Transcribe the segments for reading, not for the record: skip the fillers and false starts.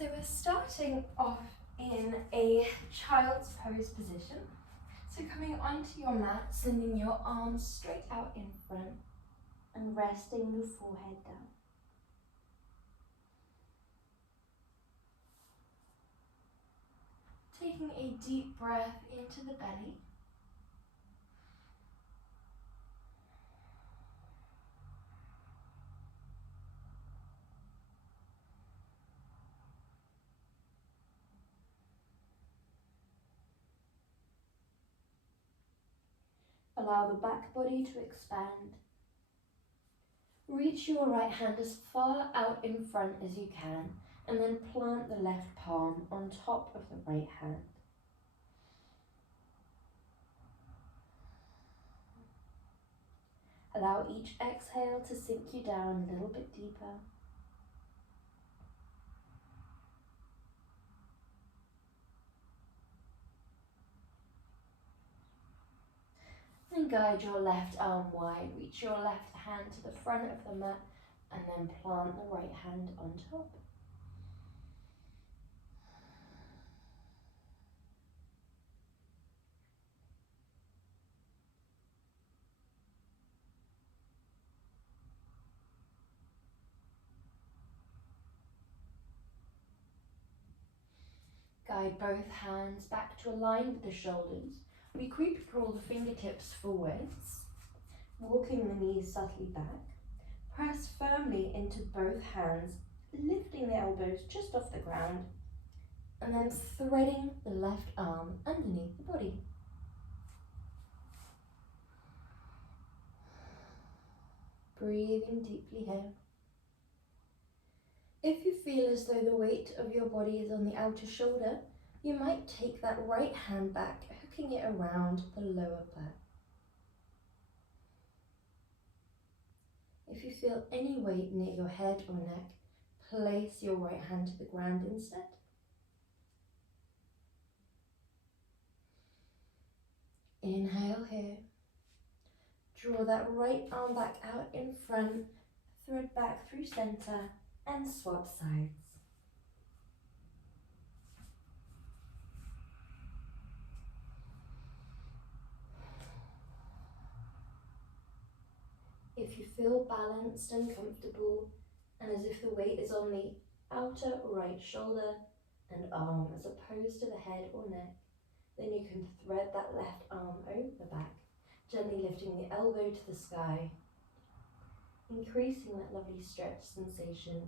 So we're starting off in a child's pose position. So coming onto your mat, sending your arms straight out in front and resting the forehead down. Taking a deep breath into the belly. Allow the back body to expand. Reach your right hand as far out in front as you can, and then plant the left palm on top of the right hand. Allow each exhale to sink you down a little bit deeper. And guide your left arm wide. Reach your left hand to the front of the mat and then plant the right hand on top. Guide both hands back to align with the shoulders. We creep crawl the fingertips forwards, walking the knees subtly back. Press firmly into both hands, lifting the elbows just off the ground, and then threading the left arm underneath the body. Breathing deeply here. If you feel as though the weight of your body is on the outer shoulder, you might take that right hand back, hooking it around the lower back. If you feel any weight near your head or neck, place your right hand to the ground instead. Inhale here. Draw that right arm back out in front, thread back through center, and swap sides. If you feel balanced and comfortable, and as if the weight is on the outer right shoulder and arm as opposed to the head or neck, then you can thread that left arm over the back, gently lifting the elbow to the sky, increasing that lovely stretch sensation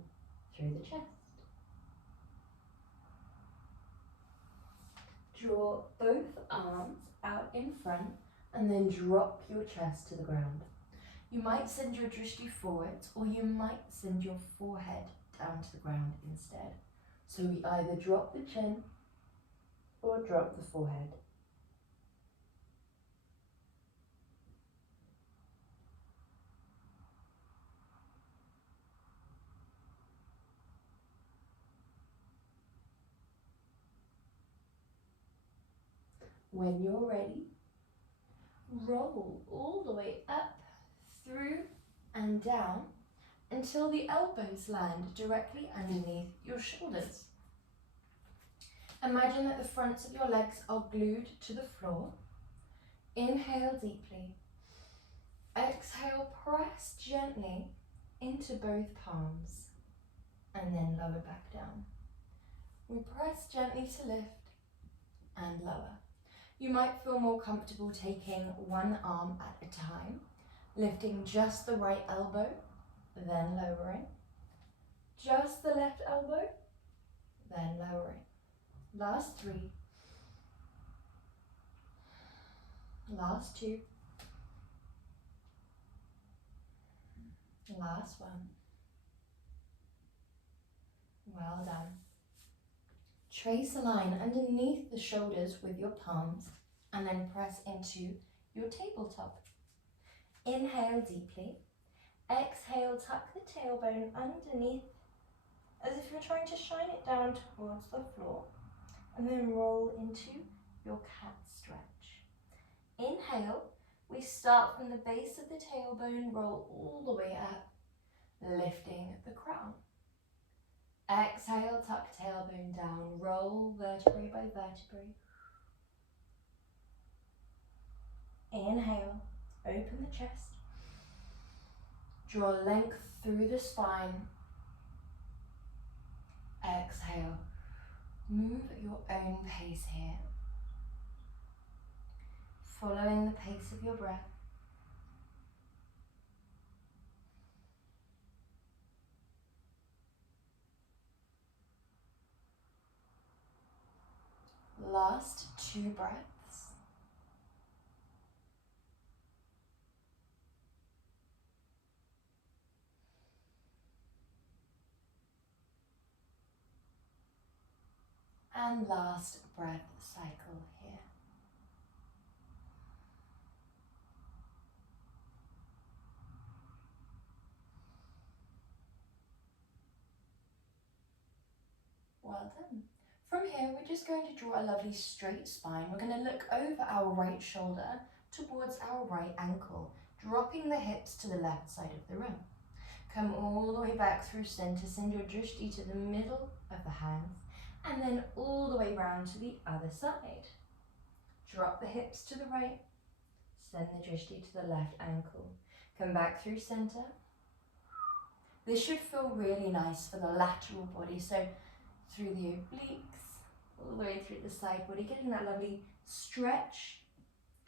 through the chest. Draw both arms out in front and then drop your chest to the ground. You might send your drishti forwards, or you might send your forehead down to the ground instead. So we either drop the chin or drop the forehead. When you're ready, roll all the way up, through and down until the elbows land directly underneath your shoulders. Imagine that the fronts of your legs are glued to the floor. Inhale deeply. Exhale, press gently into both palms and then lower back down. We press gently to lift and lower. You might feel more comfortable taking one arm at a time, lifting just the right elbow, then lowering. Just the left elbow, then lowering. Last 3. Last 2. Last 1. Well done. Trace a line underneath the shoulders with your palms and then press into your tabletop. Inhale deeply. Exhale, tuck the tailbone underneath as if you're trying to shine it down towards the floor, and then roll into your cat stretch. Inhale, we start from the base of the tailbone, roll all the way up, lifting the crown. Exhale, tuck tailbone down, roll vertebrae by vertebrae. Inhale, open the chest. Draw length through the spine. Exhale, move at your own pace here, following the pace of your breath. Last 2 breaths. And last breath cycle here. Well done. From here, we're just going to draw a lovely straight spine. We're going to look over our right shoulder towards our right ankle, dropping the hips to the left side of the room. Come all the way back through center, send your drishti to the middle of the hands, and then all the way round to the other side. Drop the hips to the right, send the drishti to the left ankle. Come back through center. This should feel really nice for the lateral body, so through the obliques, all the way through the side body, getting that lovely stretch,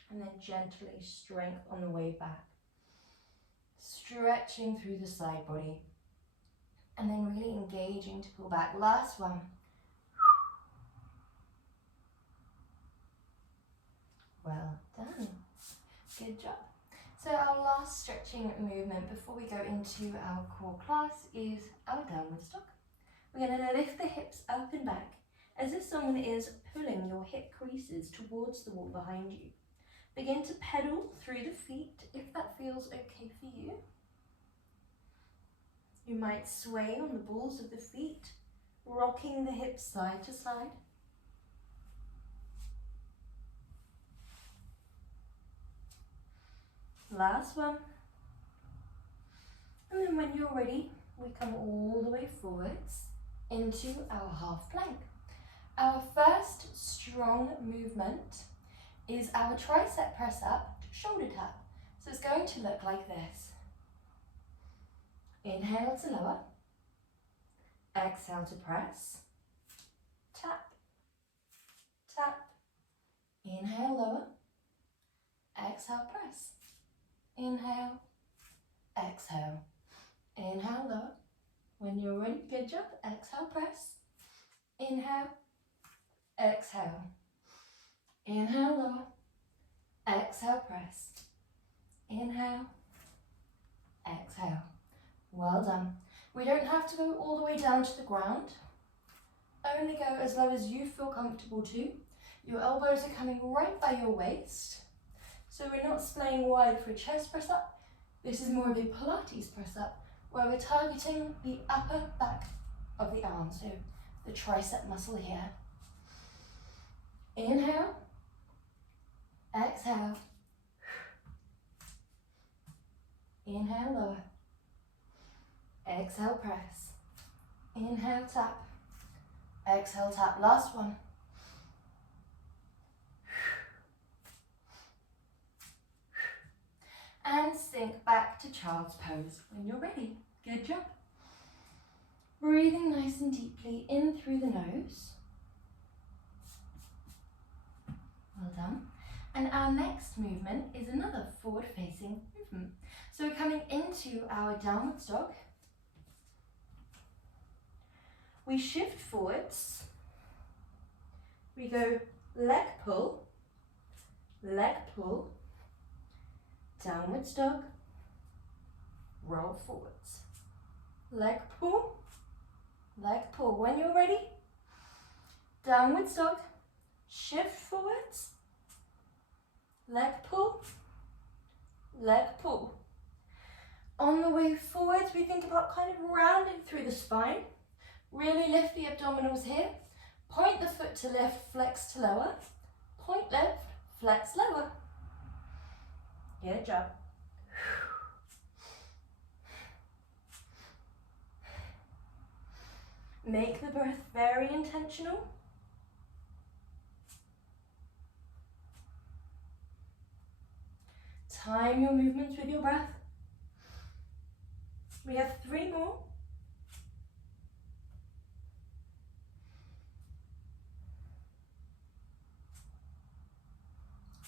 and then gently strength on the way back. Stretching through the side body, and then really engaging to pull back. Last one. Well done. Good job. So our last stretching movement before we go into our core class is our downward dog. We're going to lift the hips up and back as if someone is pulling your hip creases towards the wall behind you. Begin to pedal through the feet if that feels okay for you. You might sway on the balls of the feet, rocking the hips side to side. Last one. And then when you're ready, we come all the way forwards into our half plank. Our first strong movement is our tricep press up, shoulder tap. So it's going to look like this. Inhale to lower, exhale to press, tap, tap, inhale lower, exhale press, inhale, exhale, inhale lower. When you're ready, good job, exhale press, inhale, exhale, inhale lower, exhale press, inhale, exhale. Well done. We don't have to go all the way down to the ground. Only go as low as you feel comfortable to. Your elbows are coming right by your waist. So we're not splaying wide for a chest press up. This is more of a Pilates press up where we're targeting the upper back of the arm, so the tricep muscle here. Inhale, exhale, inhale lower, exhale press, inhale tap, exhale tap, last one. And sink back to child's pose when you're ready. Good job. Breathing nice and deeply in through the nose. Well done. And our next movement is another forward-facing movement. So we're coming into our downward dog. We shift forwards. We go leg pull, downward dog, roll forwards. Leg pull, leg pull. When you're ready, downward dog, shift forwards, leg pull, leg pull. On the way forwards, we think about kind of rounding through the spine. Really lift the abdominals here. Point the foot to lift, flex to lower. Point left, flex lower. Good job. Make the breath very intentional. Time your movements with your breath. We have 3 more.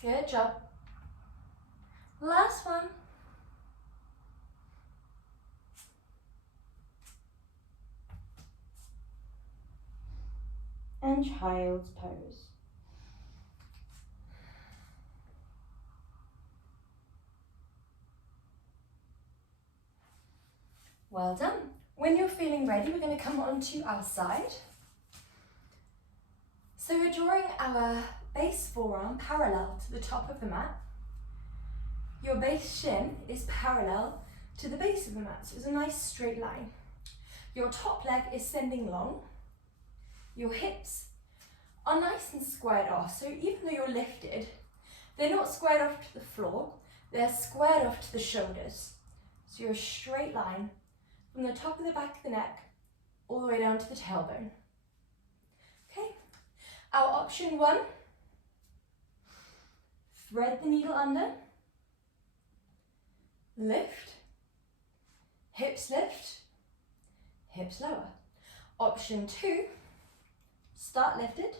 Good job. Last one. And child's pose. Well done. When you're feeling ready, we're going to come onto our side. So we're drawing our base forearm parallel to the top of the mat. Your base shin is parallel to the base of the mat, so it's a nice straight line. Your top leg is sending long. Your hips are nice and squared off, so even though you're lifted, they're not squared off to the floor, they're squared off to the shoulders. So you're a straight line from the top of the back of the neck all the way down to the tailbone. Okay, our option 1, thread the needle under, lift, hips lower. Option 2, start lifted,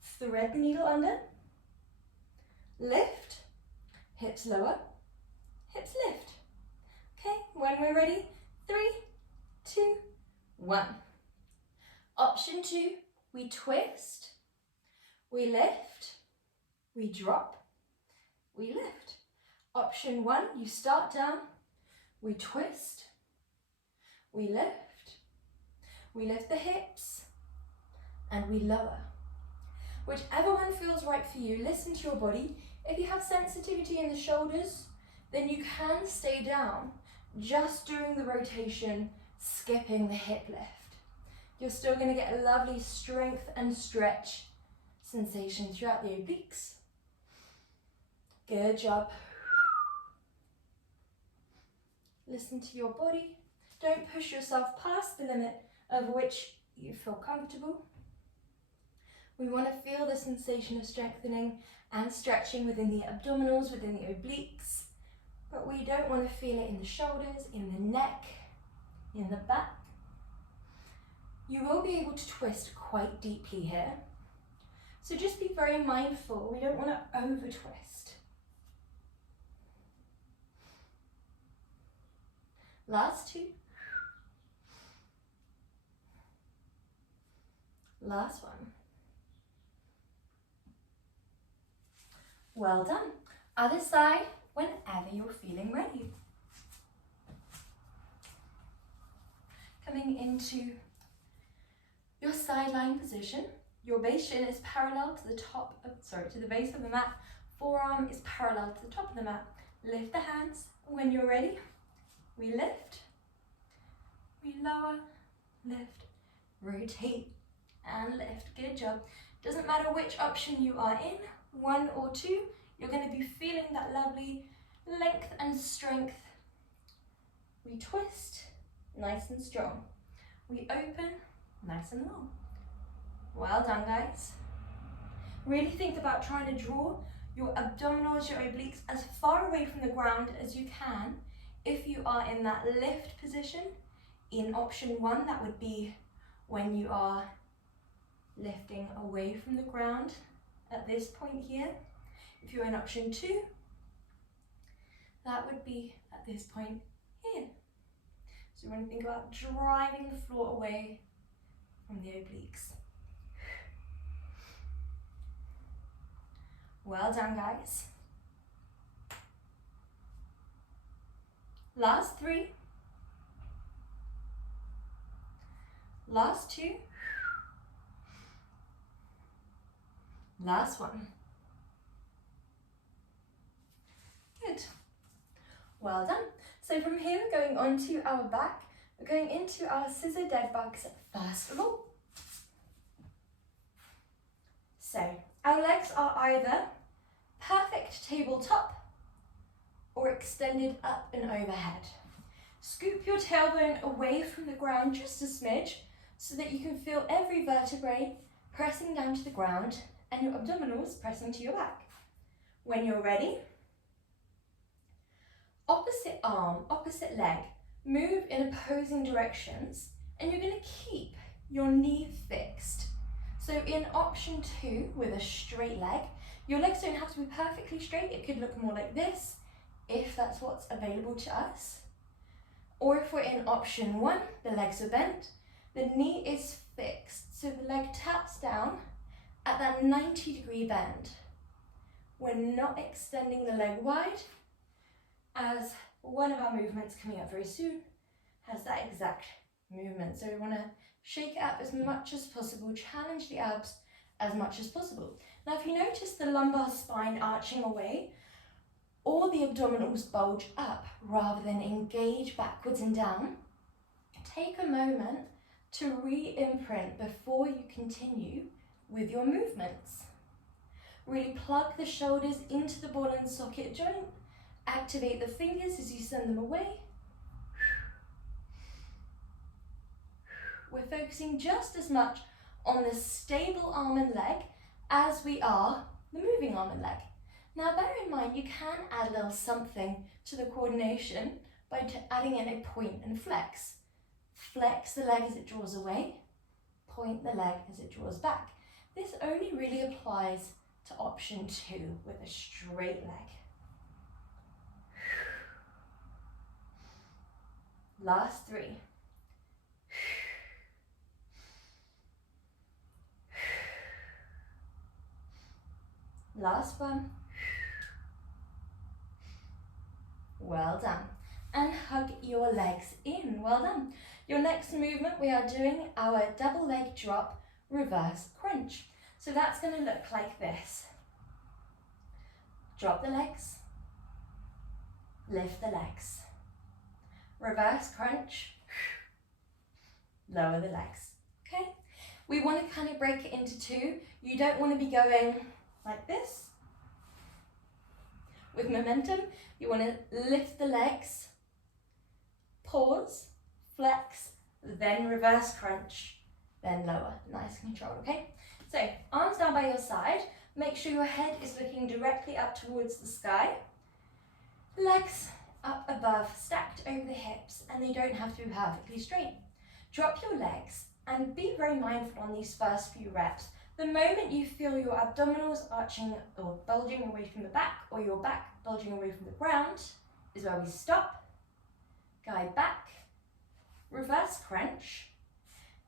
thread the needle under, lift, hips lower, hips lift. Okay, when we're ready, 3, 2, 1. Option 2, we twist, we lift, we drop, we lift. Option 1, you start down, we twist, we lift the hips, and we lower. Whichever one feels right for you, listen to your body. If you have sensitivity in the shoulders, then you can stay down, just doing the rotation, skipping the hip lift. You're still going to get a lovely strength and stretch sensation throughout the obliques. Good job. Listen to your body. Don't push yourself past the limit of which you feel comfortable. We want to feel the sensation of strengthening and stretching within the abdominals, within the obliques, but we don't want to feel it in the shoulders, in the neck, in the back. You will be able to twist quite deeply here, so just be very mindful. We don't want to over twist. Last 2. Last one. Well done. Other side, whenever you're feeling ready. Coming into your sideline position. Your base shin is parallel to the to the base of the mat. Forearm is parallel to the top of the mat. Lift the hands. When you're ready, we lift, we lower, lift, rotate, and lift. Good job. Doesn't matter which option you are in, 1 or 2, you're going to be feeling that lovely length and strength. We twist, nice and strong. We open, nice and long. Well done, guys. Really think about trying to draw your abdominals, your obliques as far away from the ground as you can. If you are in that lift position, in option 1, that would be when you are lifting away from the ground at this point here. If you're in option 2, that would be at this point here. So you want to think about driving the floor away from the obliques. Well done, guys. Last 3. Last 2. Last 1. Good. Well done. So from here we're going on to our back. We're going into our scissor dead bugs first of all. So our legs are either perfect tabletop or extended up and overhead. Scoop your tailbone away from the ground just a smidge so that you can feel every vertebrae pressing down to the ground and your abdominals pressing to your back. When you're ready, opposite arm, opposite leg, move in opposing directions, and you're going to keep your knee fixed. So in option 2, with a straight leg, your legs don't have to be perfectly straight. It could look more like this, if that's what's available to us. Or if we're in option 1, the legs are bent, the knee is fixed. So the leg taps down at that 90-degree bend. We're not extending the leg wide, as one of our movements coming up very soon has that exact movement. So we want to shake it up as much as possible, challenge the abs as much as possible. Now, if you notice the lumbar spine arching away, or the abdominals bulge up rather than engage backwards and down, take a moment to re-imprint before you continue with your movements. Really plug the shoulders into the ball and socket joint. Activate the fingers as you send them away. We're focusing just as much on the stable arm and leg as we are the moving arm and leg. Now bear in mind, you can add a little something to the coordination by adding in a point and flex. Flex the leg as it draws away, point the leg as it draws back. This only really applies to option 2 with a straight leg. Last 3. Last one. Well done. And hug your legs in. Well done. Your next movement, we are doing our double leg drop reverse crunch. So that's going to look like this. Drop the legs. Lift the legs. Reverse crunch. Lower the legs. Okay? We want to kind of break it into 2. You don't want to be going like this. With momentum, you want to lift the legs, pause, flex, then reverse crunch, then lower. Nice control, okay? So, arms down by your side. Make sure your head is looking directly up towards the sky. Legs up above, stacked over the hips, and they don't have to be perfectly straight. Drop your legs and be very mindful on these first few reps. The moment you feel your abdominals arching or bulging away from the back, or your back bulging away from the ground, is where we stop, guide back, reverse crunch,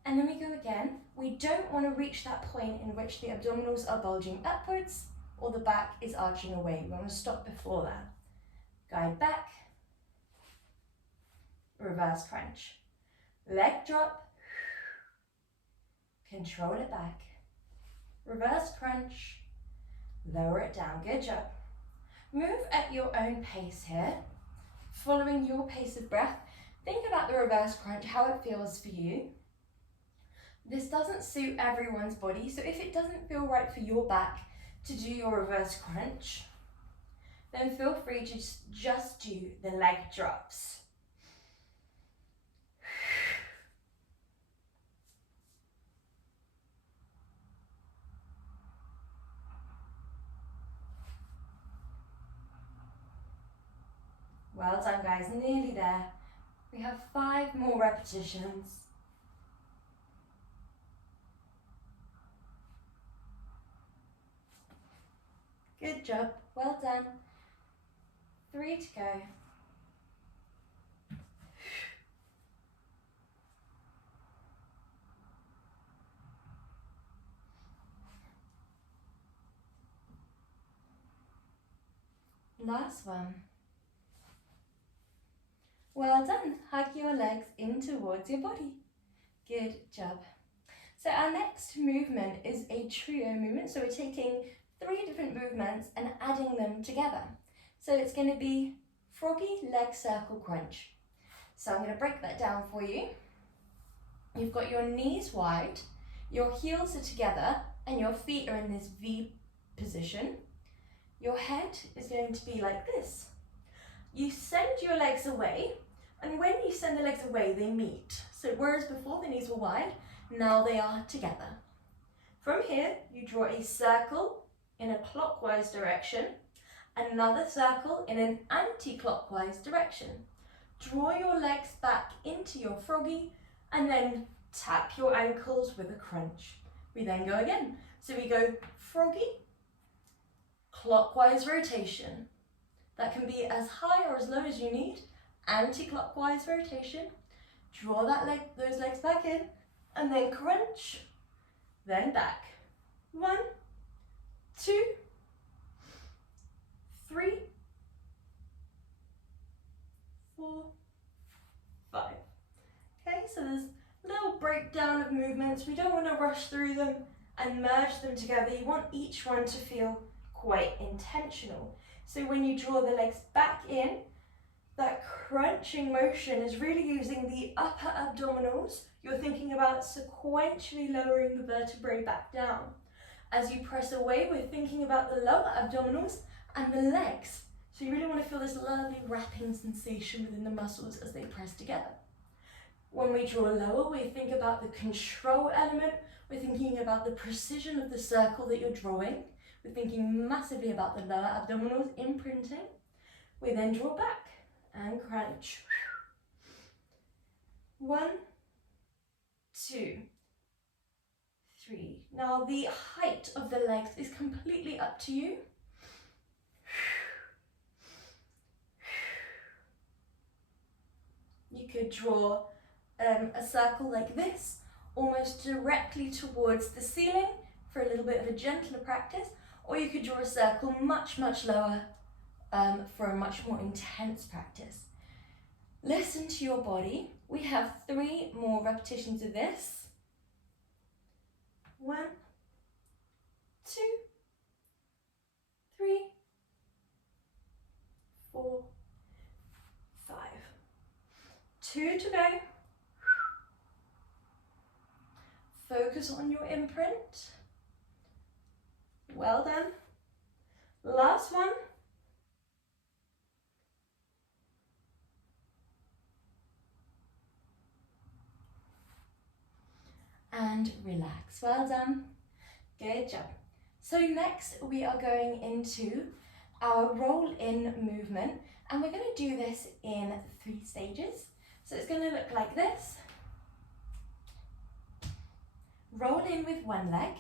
and then we go again. We don't want to reach that point in which the abdominals are bulging upwards or the back is arching away. We want to stop before that. Guide back, reverse crunch, leg drop, control it back, reverse crunch, lower it down. Good job. Move at your own pace here, following your pace of breath. Think about the reverse crunch, how it feels for you. This doesn't suit everyone's body, so if it doesn't feel right for your back to do your reverse crunch, then feel free to just do the leg drops. Well done, guys, nearly there. We have 5 more repetitions. Good job, well done. 3 to go. Last one. Well done. Hug your legs in towards your body. Good job. So our next movement is a trio movement. So we're taking 3 different movements and adding them together. So it's going to be froggy leg circle crunch. So I'm going to break that down for you. You've got your knees wide, your heels are together, and your feet are in this V position. Your head is going to be like this. You send your legs away, and when you send the legs away, they meet. So whereas before the knees were wide, Now they are together. From here, you draw a circle in a clockwise direction, another circle in an anti-clockwise direction. Draw your legs back into your froggy and then tap your ankles with a crunch. We then go again. So we go froggy, clockwise rotation. That can be as high or as low as you need. Anti-clockwise rotation. Draw those legs back in and then crunch, then back. 1, 2, 3, 4, 5. Okay, so there's a little breakdown of movements. We don't want to rush through them and merge them together. You want each one to feel quite intentional. So when you draw the legs back in, that crunching motion is really using the upper abdominals. You're thinking about sequentially lowering the vertebrae back down. As you press away, we're thinking about the lower abdominals and the legs. So you really want to feel this lovely wrapping sensation within the muscles as they press together. When we draw lower, we think about the control element. We're thinking about the precision of the circle that you're drawing. We're thinking massively about the lower abdominals imprinting. We then draw back and crunch. 1, 2, 3. Now the height of the legs is completely up to you. You could draw a circle like this, almost directly towards the ceiling for a little bit of a gentler practice, or you could draw a circle much, much lower for a much more intense practice. Listen to your body. We have 3 more repetitions of this. 1, 2, 3, 4, 5. 2 to go. Focus on your imprint. Well done. Last one. And relax. Well done. Good job. So next we are going into our roll-in movement, and we're going to do this in 3 stages. So it's going to look like this. Roll in with one leg.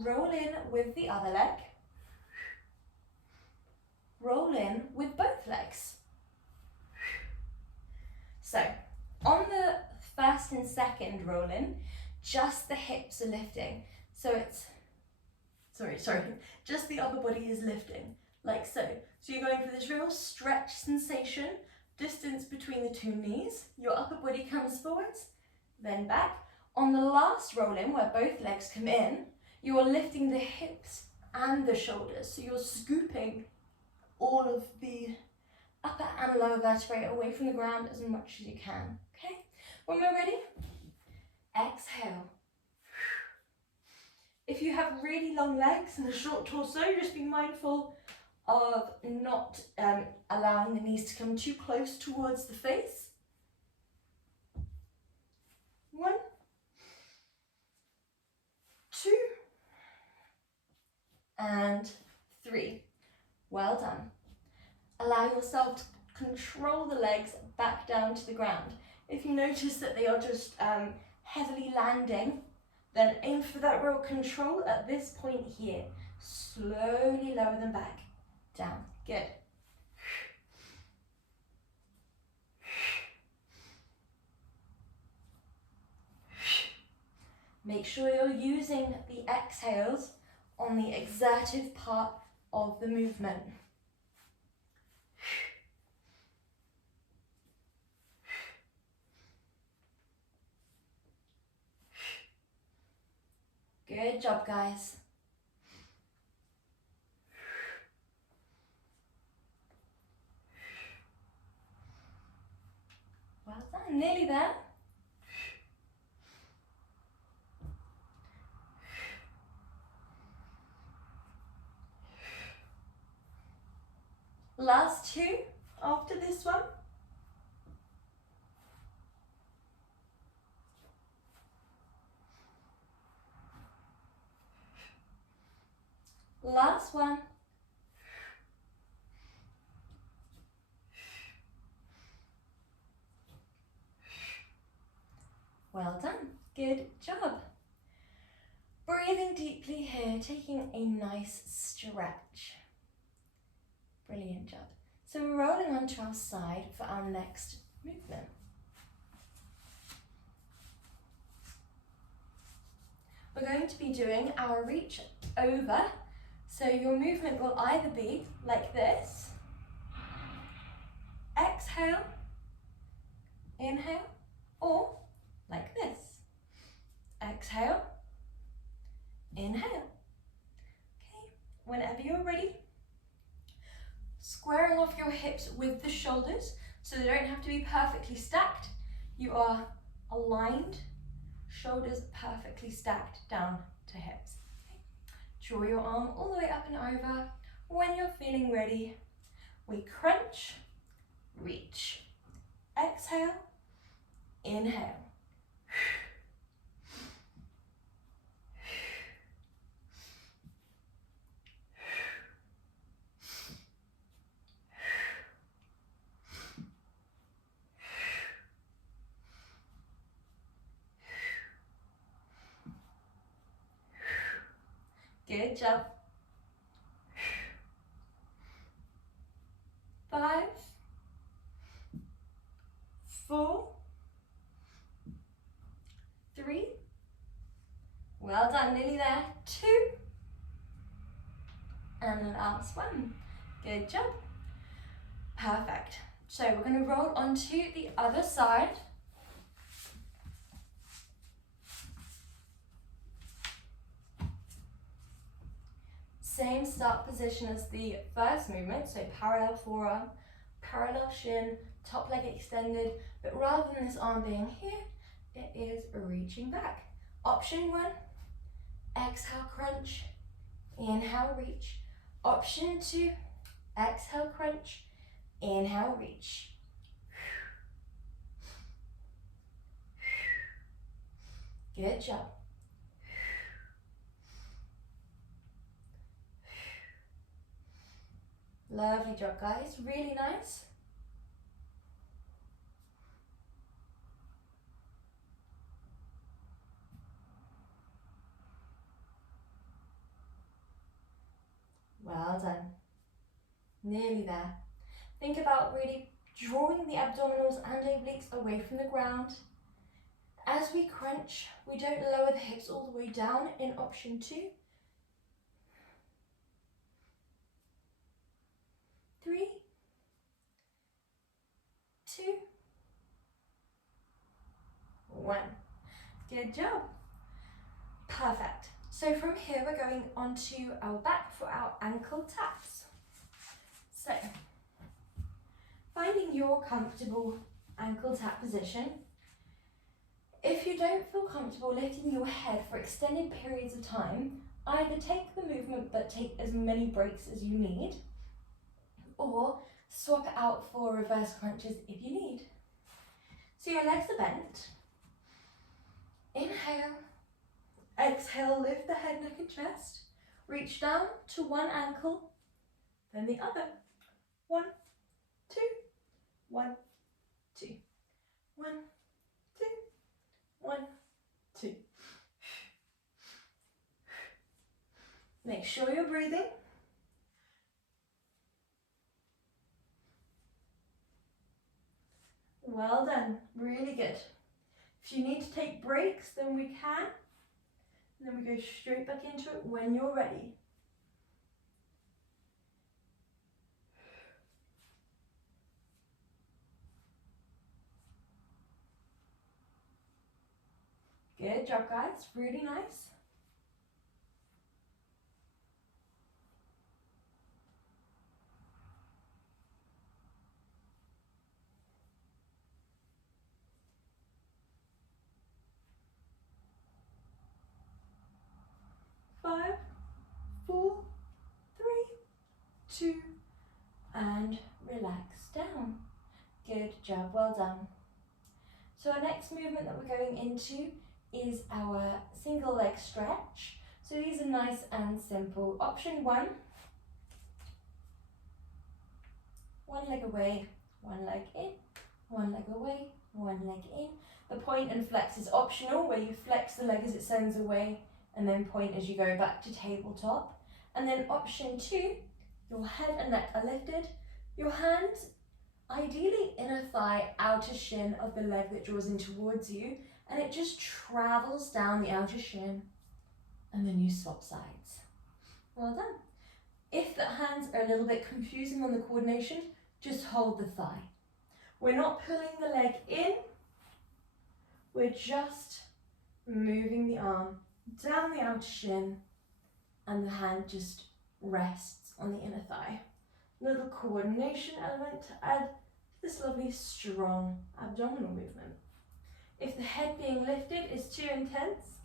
Roll in with the other leg. Roll in with both legs. So on the first and second roll in, just the hips are lifting. So it's, just the upper body is lifting, like so. So you're going for this real stretch sensation, distance between the 2 knees. Your upper body comes forwards, then back. On the last roll in, where both legs come in, you are lifting the hips and the shoulders. So you're scooping all of the upper and lower vertebrae away from the ground as much as you can. Okay, when we're ready, exhale. If you have really long legs and a short torso, just be mindful of not allowing the knees to come too close towards the face. 1, 2, and 3. Well done. Allow yourself to control the legs back down to the ground. If you notice that they are just heavily landing, then aim for that real control at this point here. Slowly lower them back, down. Good. Make sure you're using the exhales on the exertive part of the movement. Good job, guys. Well done, nearly there. Last 2 after this one. Last one. Well done. Good job. Breathing deeply here, taking a nice stretch. Brilliant job. So we're rolling onto our side for our next movement. We're going to be doing our reach over. So your movement will either be like this, exhale, inhale, or like this, exhale, inhale. Okay, whenever you're ready, squaring off your hips with the shoulders so they don't have to be perfectly stacked. You are aligned, shoulders perfectly stacked down to hips. Okay. Draw your arm all the way up and over. When you're feeling ready, we crunch, reach, exhale, inhale. Good job. 5, 4, 3. Well done, nearly there. 2. And the last one. Good job. Perfect. So we're going to roll onto the other side. Same start position as the first movement, so parallel forearm, parallel shin, top leg extended, but rather than this arm being here, it is reaching back. Option 1, exhale crunch, inhale reach. Option 2, exhale crunch, inhale reach. Good job. Lovely job, guys. Really nice. Well done. Nearly there. Think about really drawing the abdominals and obliques away from the ground. As we crunch, we don't lower the hips all the way down in option 2. 3, 2, 1. Good job. Perfect. So from here we're going onto our back for our ankle taps. So finding your comfortable ankle tap position. If you don't feel comfortable lifting your head for extended periods of time, either take the movement but take as many breaks as you need, or swap it out for reverse crunches if you need. So your legs are bent. Inhale, exhale, lift the head, neck and chest. Reach down to one ankle, then the other. 1, 2, 1, 2, 1, 2, 1, 2. Make sure you're breathing. Well done, really good. If you need to take breaks, then we can. And then we go straight back into it when you're ready. Good job, guys, really nice. Five, 4, 3, 2, and relax down. Good job, well done. So our next movement that we're going into is our single leg stretch. So these are nice and simple. Option 1, one leg away, one leg in, one leg away, one leg in. The point and flex is optional, where you flex the leg as it sends away and then point as you go back to tabletop. And then option 2, your head and neck are lifted, your hands, ideally inner thigh, outer shin of the leg that draws in towards you, and it just travels down the outer shin, and then you swap sides. Well done. If the hands are a little bit confusing on the coordination, just hold the thigh. We're not pulling the leg in, we're just moving the arm down the outer shin, and the hand just rests on the inner thigh. Little coordination element to add to this lovely strong abdominal movement. If the head being lifted is too intense,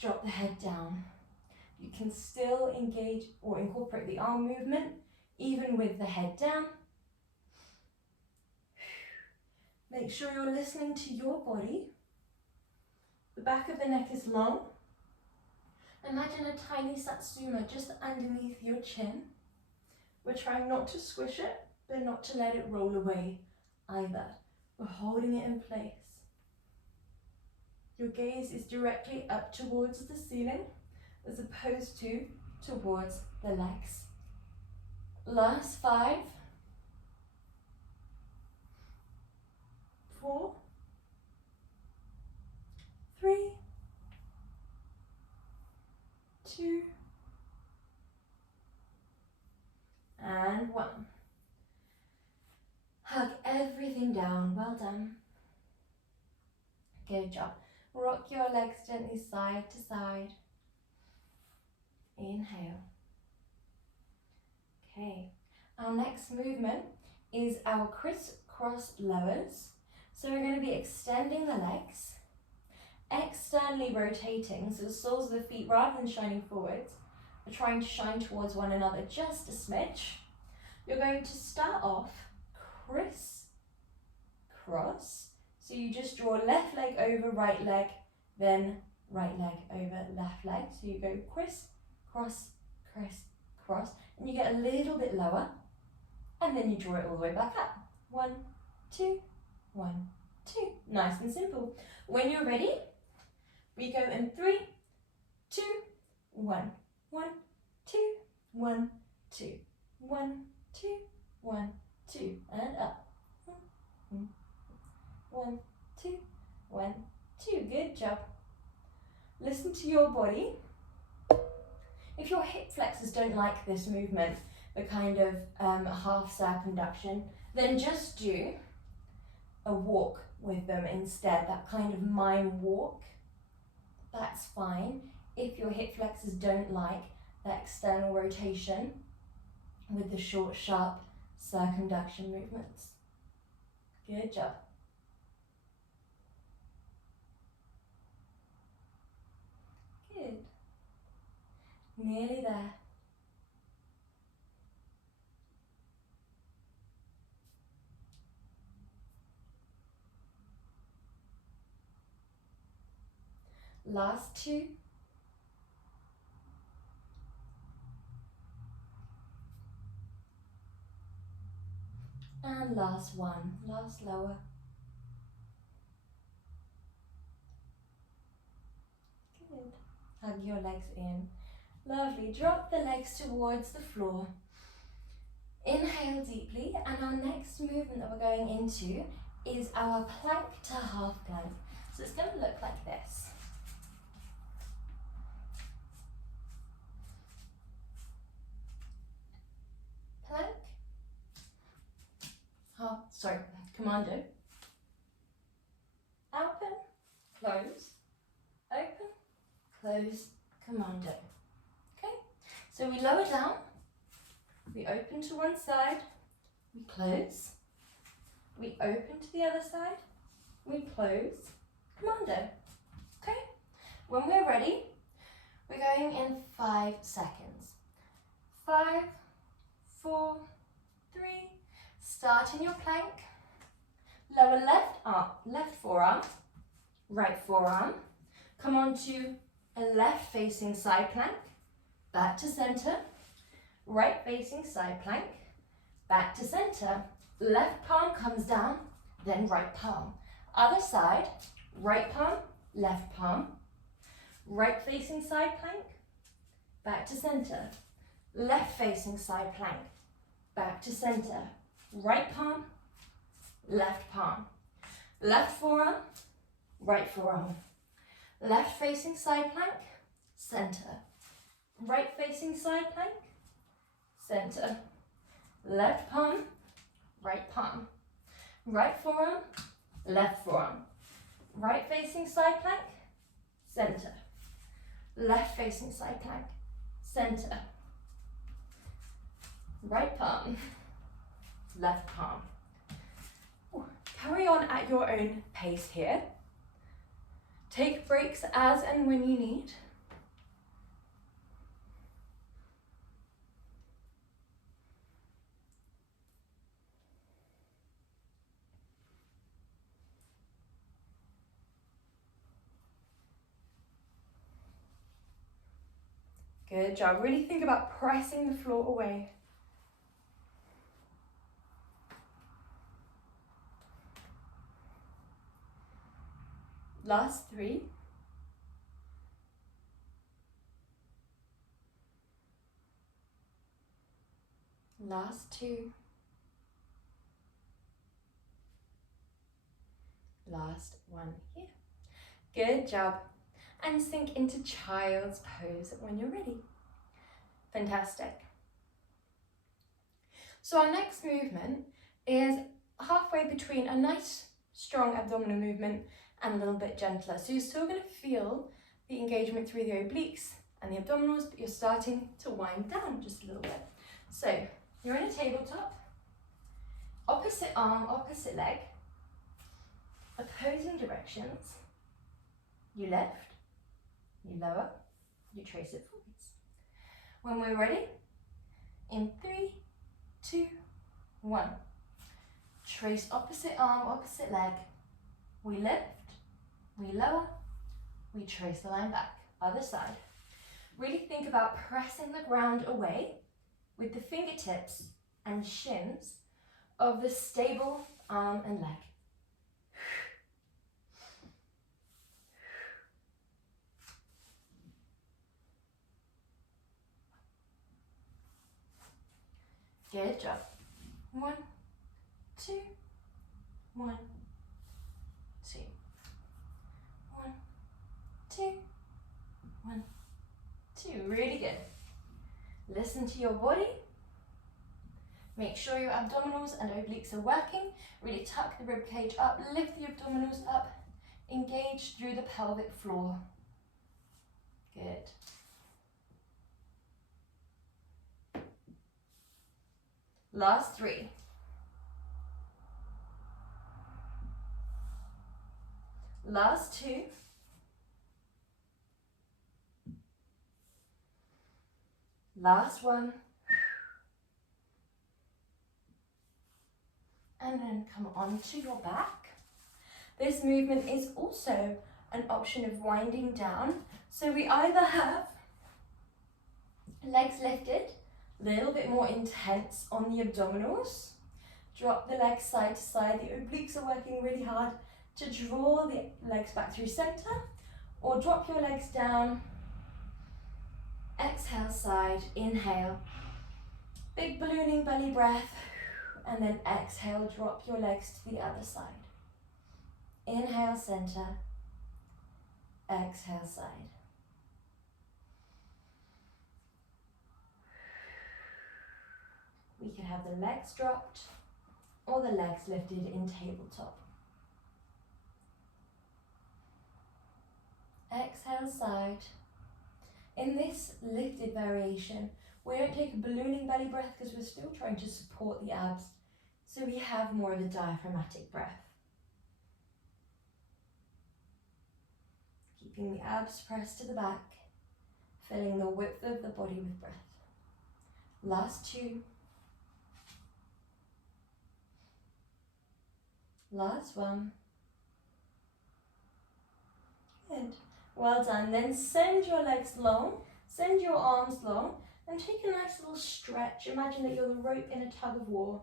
drop the head down. You can still engage or incorporate the arm movement even with the head down. Make sure you're listening to your body. The back of the neck is long. Imagine a tiny satsuma just underneath your chin. We're trying not to squish it, but not to let it roll away either. We're holding it in place. Your gaze is directly up towards the ceiling as opposed to towards the legs. Last 5, 4, 3, 2, and 1. Hug everything down. Well done. Good job. Rock your legs gently side to side. Inhale. Okay. Our next movement is our crisscross lowers. So we're going to be extending the legs, externally rotating, so the soles of the feet, rather than shining forwards, are trying to shine towards one another just a smidge. You're going to start off criss-cross. So you just draw left leg over right leg, then right leg over left leg. So you go criss, cross, criss, cross, and you get a little bit lower, and then you draw it all the way back up. 1, 2, 1, 2. Nice and simple. When you're ready, we go in 3, 2, 1, 1, 2, 1, 2, 1, 2, 1, 2, and up. 1, 2, 1, 2. Good job. Listen to your body. If your hip flexors don't like this movement, the kind of half circumduction, then just do a walk with them instead, that kind of mime walk. That's fine. If your hip flexors don't like that external rotation with the short, sharp circumduction movements. Good job. Good. Nearly there. Last 2. And last 1, last lower. Good. Hug your legs in. Lovely. Drop the legs towards the floor. Inhale deeply, and our next movement that we're going into is our plank to half plank. So it's going to look like this. Plank, commando, open, close, open, close, commando. Okay, so we lower down, we open to one side, we close, we open to the other side, we close, commando. Okay, when we're ready, we're going in 5 seconds. 5, 4, 3, start in your plank, lower left forearm, right forearm, come on to a left facing side plank, back to center, right facing side plank, back to center, left palm comes down, then right palm. Other side, right palm, left palm, right facing side plank, back to center, left facing side plank, back to center, right palm, left palm, left forearm, right forearm, left facing side plank, center, right facing side plank, center, left palm, right palm, right forearm, left forearm, right facing side plank, center, left facing side plank, center, right palm, left palm. Carry on at your own pace here. Take breaks as and when you need. Good job. Really think about pressing the floor away. Last 3. Last 2. Last 1 here. Good job. And sink into child's pose when you're ready. Fantastic. So our next movement is halfway between a nice strong abdominal movement and a little bit gentler. So you're still going to feel the engagement through the obliques and the abdominals, but you're starting to wind down just a little bit. So you're in a tabletop, opposite arm, opposite leg, opposing directions. You lift, you lower, you trace it forwards. When we're ready, in 3, 2, 1. Trace opposite arm, opposite leg. We lift, we lower, we trace the line back. Other side. Really think about pressing the ground away with the fingertips and shins of the stable arm and leg. Good job. 1, 2, 1, 2. 1, 2, 1, 2. Really good. Listen to your body. Make sure your abdominals and obliques are working. Really tuck the rib cage up, lift the abdominals up, engage through the pelvic floor. Good. Last 3. Last 2. Last 1. And then come onto your back. This movement is also an option of winding down. So we either have legs lifted, a little bit more intense on the abdominals. Drop the legs side to side. The obliques are working really hard to draw the legs back through center, or drop your legs down. Exhale, side, inhale. Big ballooning belly breath, and then exhale, drop your legs to the other side. Inhale, center. Exhale, side. We can have the legs dropped or the legs lifted in tabletop. Exhale, side. In this lifted variation, we don't take a ballooning belly breath because we're still trying to support the abs, so we have more of a diaphragmatic breath. Keeping the abs pressed to the back, filling the width of the body with breath. Last 2. Last 1. Good. Well done. Then send your legs long. Send your arms long and take a nice little stretch. Imagine that you're the rope in a tug of war.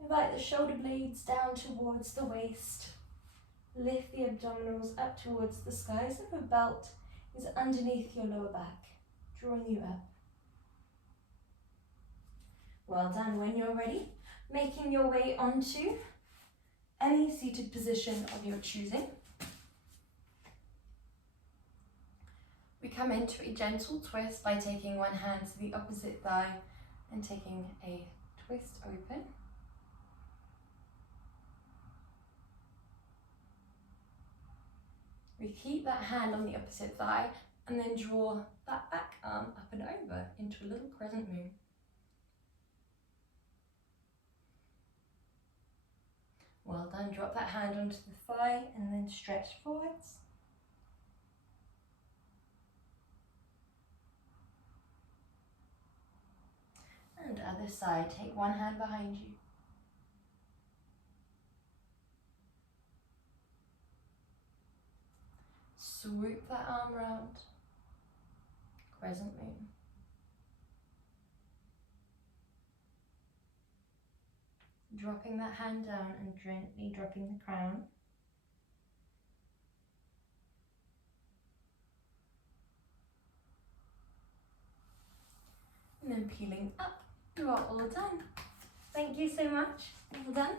Invite the shoulder blades down towards the waist. Lift the abdominals up towards the sky as if a belt is underneath your lower back, drawing you up. Well done. When you're ready, making your way onto any seated position of your choosing. We come into a gentle twist by taking one hand to the opposite thigh and taking a twist open. We keep that hand on the opposite thigh and then draw that back arm up and over into a little crescent moon. Well done. Drop that hand onto the thigh and then stretch forwards. And other side, take one hand behind you. Swoop that arm round, crescent moon. Dropping that hand down and gently dropping the crown. And then peeling up. You are all done. Thank you so much. Well done.